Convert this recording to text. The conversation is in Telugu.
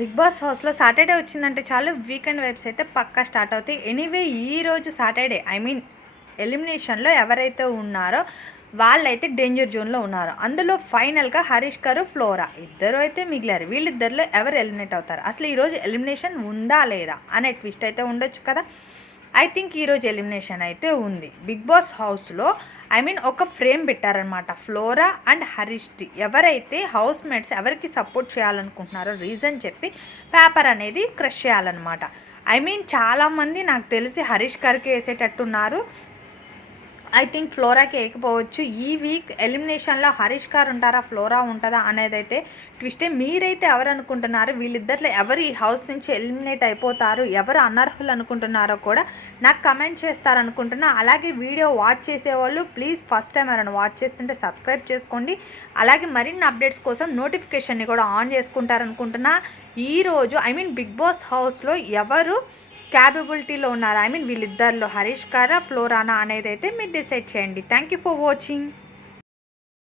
బిగ్ బాస్ హౌస్లో సాటర్డే వచ్చిందంటే చాలు వీకెండ్ వైబ్స్ అయితే పక్కా స్టార్ట్ అవుతాయి. ఎనీవే ఈరోజు సాటర్డే ఎలిమినేషన్లో ఎవరైతే ఉన్నారో వాళ్ళైతే డేంజర్ జోన్లో ఉన్నారు. అందులో ఫైనల్గా హరీష్ గారు, ఫ్లోరా ఇద్దరు అయితే మిగిలారు. వీళ్ళిద్దరిలో ఎవరు ఎలిమినేట్ అవుతారు, అసలు ఈరోజు ఎలిమినేషన్ ఉందా లేదా అనే ట్విస్ట్ అయితే ఉండొచ్చు కదా. ఐ థింక్ ఈరోజు ఎలిమినేషన్ అయితే ఉంది. బిగ్ బాస్ హౌస్లో ఒక ఫ్రేమ్ పెట్టారనమాట. ఫ్లోరా అండ్ హరీష్ది ఎవరైతే హౌస్ మేట్స్ ఎవరికి సపోర్ట్ చేయాలనుకుంటున్నారో రీజన్ చెప్పి పేపర్ అనేది క్రష్ చేయాలన్నమాట. చాలామంది నాకు తెలిసి హరీష్ గారికి వేసేటట్టున్నారు. I think ఫ్లోరాకి వేయకపోవచ్చు. ఈ వీక్ ఎలిమినేషన్లో హరీష్ గారు ఉంటారా, ఫ్లోరా ఉంటుందా అనేది అయితే ట్విస్టే. మీరైతే ఎవరు అనుకుంటున్నారు, వీళ్ళిద్దరిలో ఎవరు ఈ హౌస్ నుంచి ఎలిమినేట్ అయిపోతారు, ఎవరు అనర్హులు అనుకుంటున్నారో కూడా నాకు కమెంట్ చేస్తారనుకుంటున్నా. అలాగే వీడియో వాచ్ చేసేవాళ్ళు ప్లీజ్ ఫస్ట్ టైం ఎవరైనా వాచ్ చేస్తుంటే సబ్స్క్రైబ్ చేసుకోండి. అలాగే మరిన్ని అప్డేట్స్ కోసం నోటిఫికేషన్ని కూడా ఆన్ చేసుకుంటారనుకుంటున్నా. ఈరోజు బిగ్ బాస్ హౌస్లో ఎవరు క్యాపబిలిటీలో ఉన్నారు, వీళ్ళిద్దరిలో హరీష్ గారా, ఫ్లోరానా అనేది అయితే మీరు డిసైడ్ చేయండి. Thank you for watching.